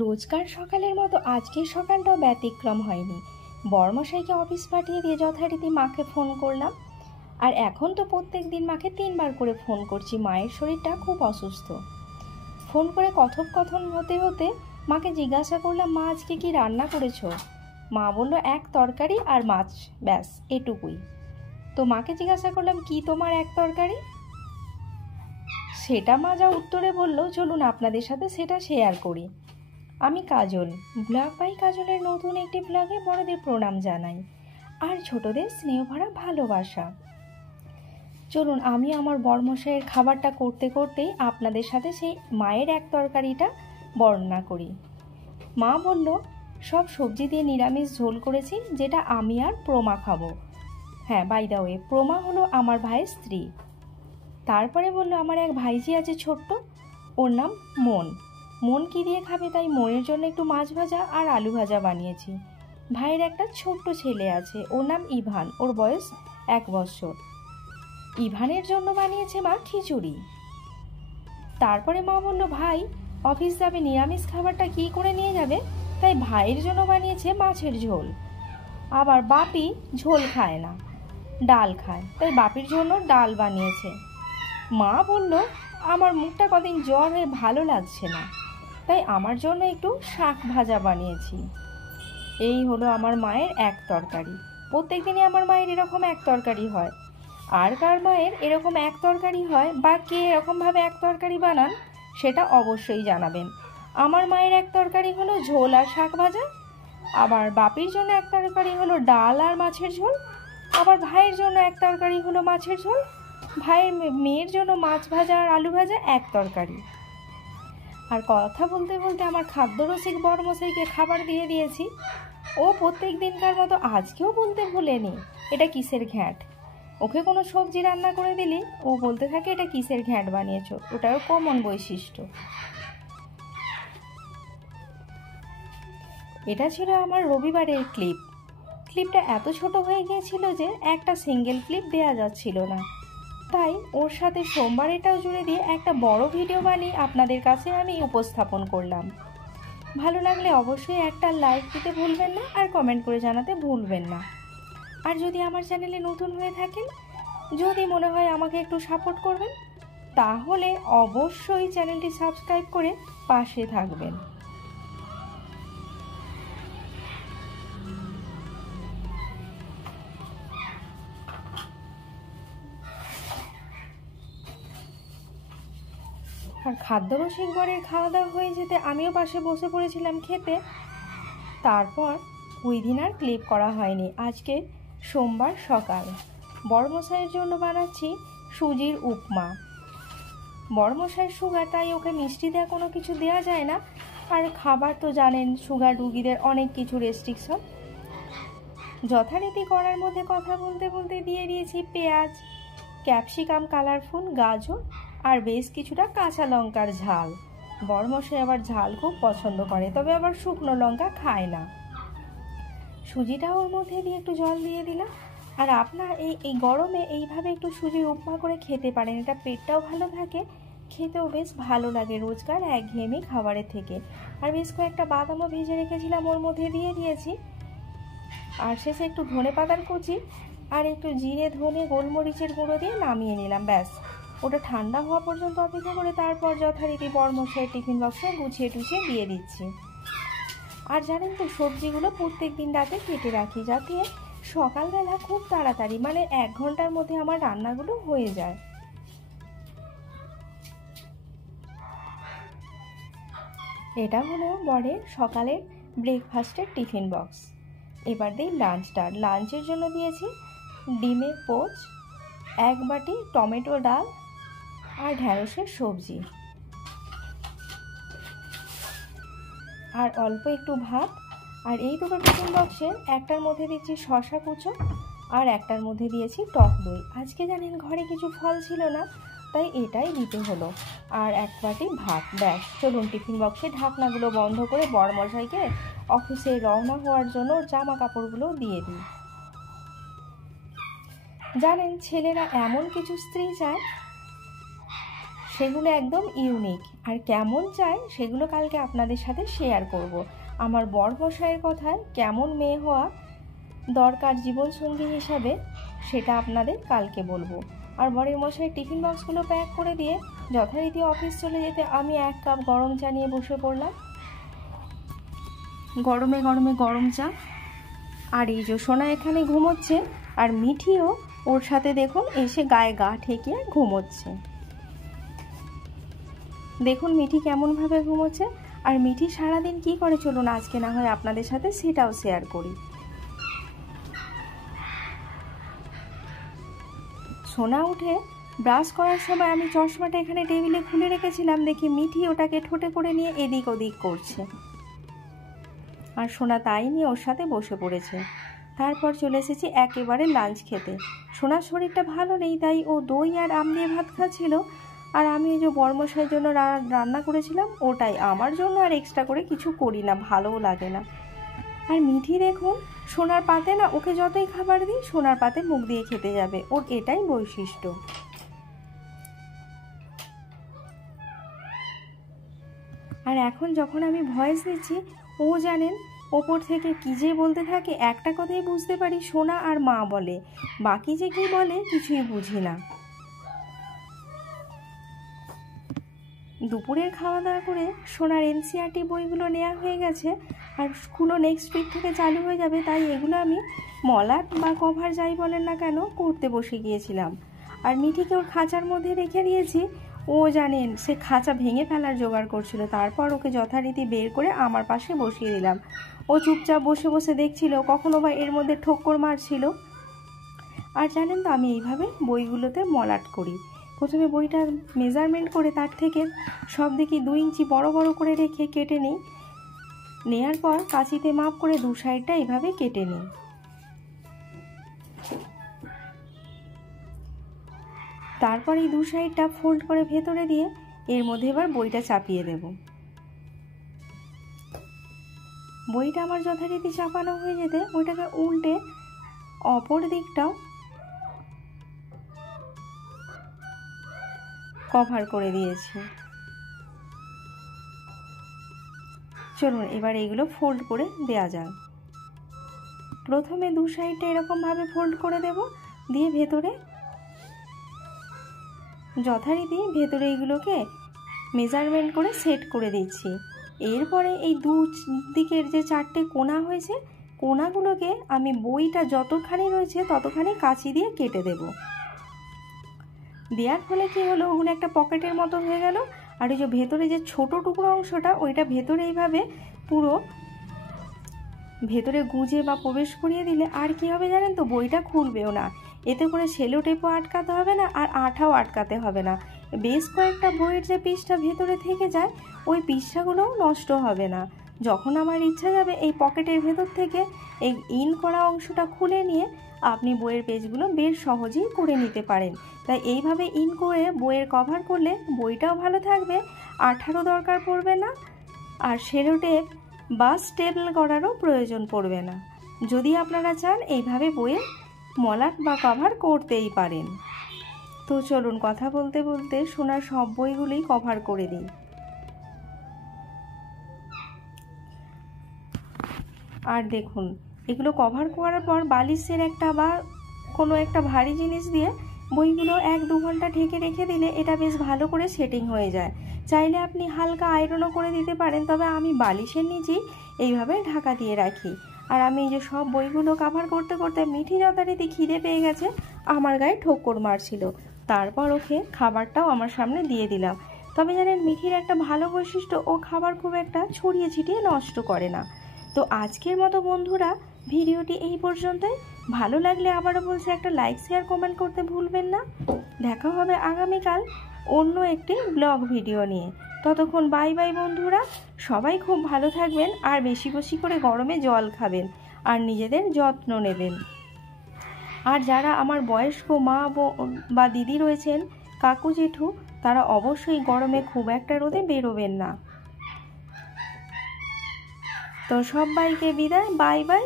রোজকার সকালের মতো আজকের সকালটাও ব্যতিক্রম হয়নি। বরমশাইকে অফিস পাঠিয়ে দিয়ে যথারীতি মাকে ফোন করলাম। আর এখন তো প্রত্যেক দিন মাকে 3বার করে ফোন করছি, মায়ের শরীরটা খুব অসুস্থ। ফোন করে কথোপকথন হতে হতে মাকে জিজ্ঞাসা করলাম, মা আজকে কি রান্না করেছো? মা বলল, এক তরকারি আর মাছ, ব্যাস এটুকুই। তো মাকে জিজ্ঞাসা করলাম, কি তোমার এক তরকারি? সেটা মা যা উত্তরে বলল, চলুন আপনাদের সাথে সেটা শেয়ার করি। আমি কাজল, ব্লগ বাই কাজলের নতুন একটি ব্লগে বড়দের প্রণাম জানাই আর ছোটদের স্নেহ ভরা ভালোবাসা। চলুন আমি আমার বরমশাইয়ের খাবারটা করতে করতেই আপনাদের সাথে সেই মায়ের এক তরকারিটা বর্ণনা করি। মা বলল, সব সবজি দিয়ে নিরামিষ ঝোল করেছি, যেটা আমি আর প্রমা খাবো। হ্যাঁ, বাই দ্য ওয়ে, প্রমা হলো আমার ভাইয়ের স্ত্রী। তারপরে বলল, আমার এক ভাইজি আছে ছোট্ট, ওর নাম মন কি দিয়ে খাবে, তাই মনের জন্য একটু মাছ ভাজা আর আলু ভাজা বানিয়েছি। ভাইয়ের একটা ছোট্ট ছেলে আছে, ওর নাম ইভান, ওর বয়স 1 বছর। ইভানের জন্য বানিয়েছে মা খিচুড়ি। তারপরে মা বলল, ভাই অফিস যাবে, নিরামিষ খাবারটা কি করে নিয়ে যাবে, তাই ভাইয়ের জন্য বানিয়েছে মাছের ঝোল। আবার বাপি ঝোল খায় না, ডাল খায়, তাই বাপির জন্য ডাল বানিয়েছে। মা বলল, আমার মুখটা কদিন জ্বর হয়ে ভালো লাগছে না, তাই আমার জন্য একটু শাক ভাজা বানিয়েছি। এই হলো আমার মায়ের এক তরকারি। প্রত্যেক দিনই আমার মায়ের এরকম এক তরকারি হয়। আর কার মায়ের এরকম এক তরকারি হয় বা কে এরকমভাবে এক তরকারি বানান, সেটা অবশ্যই জানাবেন। আমার মায়ের এক তরকারি হলো ঝোল আর শাক ভাজা, আবার বাপির জন্য এক তরকারি হলো ডাল আর মাছের ঝোল, আবার ভাইয়ের জন্য এক তরকারি হলো মাছের ঝোল, ভাইয়ের মেয়ের জন্য মাছ ভাজা আর আলু ভাজা এক তরকারি। আর কথা বলতে বলতে আমার খাদ্যরসিক বরমশাইকে খাবার দিয়ে দিয়েছি। ও প্রত্যেক দিনকার মতো আজকেও বলতে ভুলেনি, এটা কিসের ঘ্যাঁট। ওকে কোনো সবজি রান্না করে দিলি ও বলতে থাকে, এটা কিসের ঘ্যাঁট বানিয়েছো। ওটাও কমন বৈশিষ্ট্য। এটা ছিল আমার রবিবারের ক্লিপটা এত ছোট হয়ে গিয়েছিল যে একটা সিঙ্গেল ক্লিপ দেওয়া যাচ্ছিল না, তাই ওর সাথে সোমবার এটাও জুড়ে দিয়ে একটা বড় ভিডিও বানিয়ে আপনাদের কাছে আমি উপস্থাপন করলাম। ভালো লাগলে অবশ্যই একটা লাইক দিতে ভুলবেন না আর কমেন্ট করে জানাতে ভুলবেন না। আর যদি আমার চ্যানেলে নতুন হয়ে থাকেন, যদি মনে হয় আমাকে একটু সাপোর্ট করবেন, তাহলে অবশ্যই চ্যানেলটি সাবস্ক্রাইব করে পাশে থাকবেন। আর খাদ্যরসিক বরের খাওয়া দাওয়া হয়ে যেতে আমিও পাশে বসে পড়েছিলাম খেতে। তারপর ওই দিন আর ক্লিপ করা হয়নি। আজকে সোমবার সকাল, বড়মশাইয়ের জন্য বানাচ্ছি সুজির উপমা। বড়মশাইয়ের সুগার, তাই ওকে মিষ্টি দেওয়া কোনো কিছু দেওয়া যায় না। আর খাবার তো জানেন, সুগার রুগীদের অনেক কিছু রেস্ট্রিকশন। যথারীতি করার মধ্যে কথা বলতে বলতে দিয়ে দিয়েছি পেঁয়াজ, ক্যাপসিকাম, কালারফুল, গাজর আর বেশ কিছুটা কাঁচা লঙ্কার ঝাল। বড়মশাই আবার ঝাল খুব পছন্দ করে, তবে আবার শুকনো লঙ্কা খায় না। সুজিটাও ওর মধ্যে দিয়ে একটু জল দিয়ে দিলাম। আর আপনার এই গরমে এইভাবে একটু সুজির উপমা করে খেতে পারেন, এটা পেটটাও ভালো থাকে, খেতেও বেশ ভালো লাগে রোজকার একঘেয়েমি খাবারের থেকে। আর বেশ কয়েকটা বাদামও ভেজে রেখেছিলাম, ওর মধ্যে দিয়ে দিয়েছি। আর শেষে একটু ধনেপাতার কুচি আর একটু জিরে, ধনে, গোলমরিচের গুঁড়ো দিয়ে নামিয়ে নিলাম, ব্যাস। ওটা ঠান্ডা হওয়া পর্যন্ত অপেক্ষা করে তারপর যথারীতি বরমশাইয়ের টিফিন বক্সে গুছিয়ে টুছিয়ে দিয়ে দিচ্ছি। আর জানেন তো, সবজিগুলো প্রত্যেক দিন রাতে কেটে রাখি, যাতে সকালবেলা খুব তাড়াতাড়ি, মানে 1 ঘন্টার মধ্যে আমার রান্নাগুলো হয়ে যায়। এটা হলো বরের সকালের ব্রেকফাস্টের টিফিন বক্স। এবার দিই লাঞ্চটা। লাঞ্চের জন্য দিয়েছি ডিমের পোচ, 1 বাটি টমেটো ডাল আর ঢ্যাঁড়সের সবজি, আর অল্প একটু ভাত। আর এই দুটো টিফিন বক্সের একটার মধ্যে দিচ্ছি শশা কুচো আর একটার মধ্যে দিয়েছি টক দই। আজকে জানেন ঘরে কিছু ফল ছিল না, তাই এটাই দিতে হলো। আর 1 বাটি ভাত, ব্যাস। চলুন টিফিন বক্সে ঢাকনাগুলো বন্ধ করে বরমশাইকে অফিসে রওনা হওয়ার জন্য জামা কাপড়গুলো দিয়ে দিই। জানেন ছেলেরা এমন কিছু স্ত্রী চায়, সেগুলো একদম ইউনিক, আর কেমন চাই সেগুলো কালকে আপনাদের সাথে শেয়ার করব। আমার বরমশাইয়ের কথায় কেমন মেয়ে হওয়া দরকার জীবনসঙ্গী হিসাবে সেটা আপনাদের কালকে বলবো। আর বরের মশাই টিফিন বক্সগুলো প্যাক করে দিয়ে যথারীতি অফিস চলে যেতে আমি 1 কাপ গরম চা নিয়ে বসে পড়লাম। গরমে গরমে গরম চা। আর এই যে সোনা এখানে ঘুমোচ্ছে, আর মিঠিও ওর সাথে দেখুন এসে গায়ে গা ঠেকিয়ে ঘুমোচ্ছে। দেখুন মিঠি কেমনভাবে ঘুমোচ্ছে। আর মিঠি সারাদিন কি করে চলুন আজকে না হয় আপনাদের সাথে সেটাও শেয়ার করি। সোনা উঠে ব্রাশ করার সময় আমি চশমাটা এখানে টেবিলে খুলে রেখেছিলাম, দেখি মিঠি ওটাকে ঠোঁটে করে নিয়ে এদিক ওদিক করছে, আর সোনা তাই নিয়ে ওর সাথে বসে পড়েছে। তারপর চলে এসেছি একেবারে লাঞ্চ খেতে। সোনার শরীরটা ভালো নেই, তাই ও দই আর আম দিয়ে ভাত খাচ্ছিল, আর আমি এই যে বরমশাইয়ের জন্য রান্না করেছিলাম ওটাই, আমার জন্য আর এক্সট্রা করে কিছু করি না, ভালোও লাগে না। আর মিঠি দেখুন সোনার পাতে না, ওকে যতই খাবার দিই সোনার পাতে মুখ দিয়ে খেতে যাবে, ওর এটাই বৈশিষ্ট্য। আর এখন যখন আমি ভয়েস দিচ্ছি ও জানেন ওপর থেকে কী যে বলতে থাকে, একটা কথাই বুঝতে পারি সোনা আর মা বলে, বাকি যে কী বলে কিছুই বুঝি না। দুপুরের খাওয়া দাওয়া করে সোনার এনসিইআরটি বইগুলো নেওয়া হয়ে গেছে, আর স্কুলও নেক্সট উইক থেকে চালু হয়ে যাবে, তাই এগুলো আমি মলাট বা কভার যাই বলেন না কেন করতে বসে গিয়েছিলাম। আর মিঠিকে ওর খাঁচার মধ্যে রেখে দিয়েছি, ও জানেন সে খাঁচা ভেঙে ফেলার জোগাড় করছিল, তারপর ওকে যথারীতি বের করে আমার পাশে বসিয়ে দিলাম। ও চুপচাপ বসে বসে দেখছিল, কখনো বা এর মধ্যে ঠোক্কর মারছিল। আর জানেন তো আমি এইভাবে বইগুলোতে মলাট করি। প্রথমে বইটা মেজারমেন্ট করে তার থেকে সব দিকে 2 ইঞ্চি বড় বড় করে রেখে কেটে নিই, নেয়ার পর কাঁচিতে মাপ করে 2 সাইডটা এইভাবে কেটে নিই। তারপর এই 2 সাইডটা ফোল্ড করে ভেতরে দিয়ে এর মধ্যে এবার বইটা চাপিয়ে দেব। বইটা আমার যথারীতি চাপানো হয়ে যেতে বইটাকে উল্টে অপর দিকটাও কভার করে দিয়েছি। চলুন এবার এইগুলো ফোল্ড করে দেয়া যাক। প্রথমে 2 সাইডটা এরকমভাবে ফোল্ড করে দেব, দিয়ে ভেতরে যথারীতি ভেতরে এইগুলোকে মেজারমেন্ট করে সেট করে দিচ্ছি। এরপরে এই 2 দিকের যে 4টে কোণা হয়েছে, কোণাগুলোকে আমি বইটা যতখানি রয়েছে ততখানি কাঁচি দিয়ে কেটে দেব। দেওয়ার ফলে কি হলো, ওগুলো একটা পকেটের মতো হয়ে গেল। আর ওই যে ভেতরে যে ছোট টুকরো অংশটা ওইটা ভেতরে এইভাবে পুরো ভেতরে গুঁজে বা প্রবেশ করিয়ে দিলে আর কি হবে জানেন তো, বইটা খুলবেও না। এতে করে সেলো টেপও আটকাতে হবে না, আর আঠাও আটকাতে হবে না। বেশ কয়েকটা বইয়ের যে পিসটা ভেতরে থেকে যায় ওই পিসটাগুলোও নষ্ট হবে না। যখন আমার ইচ্ছা যাবে এই পকেটের ভেতর থেকে এই ইন করা অংশটা খুলে নিয়ে আপনি বইয়ের পেজগুলো বেশ সহজেই করে নিতে পারেন। তাই এইভাবে ইন করে বইয়ের কভার করলে বইটাও ভালো থাকবে, আঠারও দরকার পড়বে না, আর সেলো টেপ বা স্টেপল করারও প্রয়োজন পড়বে না। যদি আপনারা চান এইভাবে বইয়ের মলাট বা কভার করতেই পারেন। তো চলুন কথা বলতে বলতে সোনার সব বইগুলোই কভার করে দিই। আর দেখুন এগুলো কভার করার পর বালিশের একটা বা কোনো একটা ভারী জিনিস দিয়ে বইগুলো 1-2 ঘন্টা ঢেকে রেখে দিলে এটা বেশ ভালো করে সেটিং হয়ে যায়। চাইলে আপনি হালকা আয়রনও করে দিতে পারেন, তবে আমি বালিশের নিচেই এইভাবে ঢাকা দিয়ে রাখি। আর আমি এই যে সব বইগুলো কভার করতে করতে মিঠি যথারীতি খিদে পেয়ে গেছে, আমার গায়ে ঠোক্কর মারছিল, তারপর ওকে খাবারটাও আমার সামনে দিয়ে দিলাম। তবে জানেন মিঠির একটা ভালো বৈশিষ্ট্য, ও খাবার খুব একটা ছড়িয়ে ছিটিয়ে নষ্ট করে না। তো আজকের মতো বন্ধুরা ভিডিওটি এই পর্যন্তই। ভালো লাগলে আবারও বলছি একটা লাইক শেয়ার কমেন্ট করতে ভুলবেন না। দেখা হবে আগামীকাল অন্য একটি ব্লগ ভিডিও নিয়ে। ততক্ষণ বাই বাই বন্ধুরা, সবাই খুব ভালো থাকবেন, আর বেশি বেশি করে গরমে জল খাবেন, আর নিজেদের যত্ন নেবেন। আর যারা আমার বয়স্ক মা বা দিদি রয়েছেন, কাকু জেঠু, তারা অবশ্যই গরমে খুব একটা রোদে বেরোবেন না। তো সবাইকে বিদায়, বাই বাই।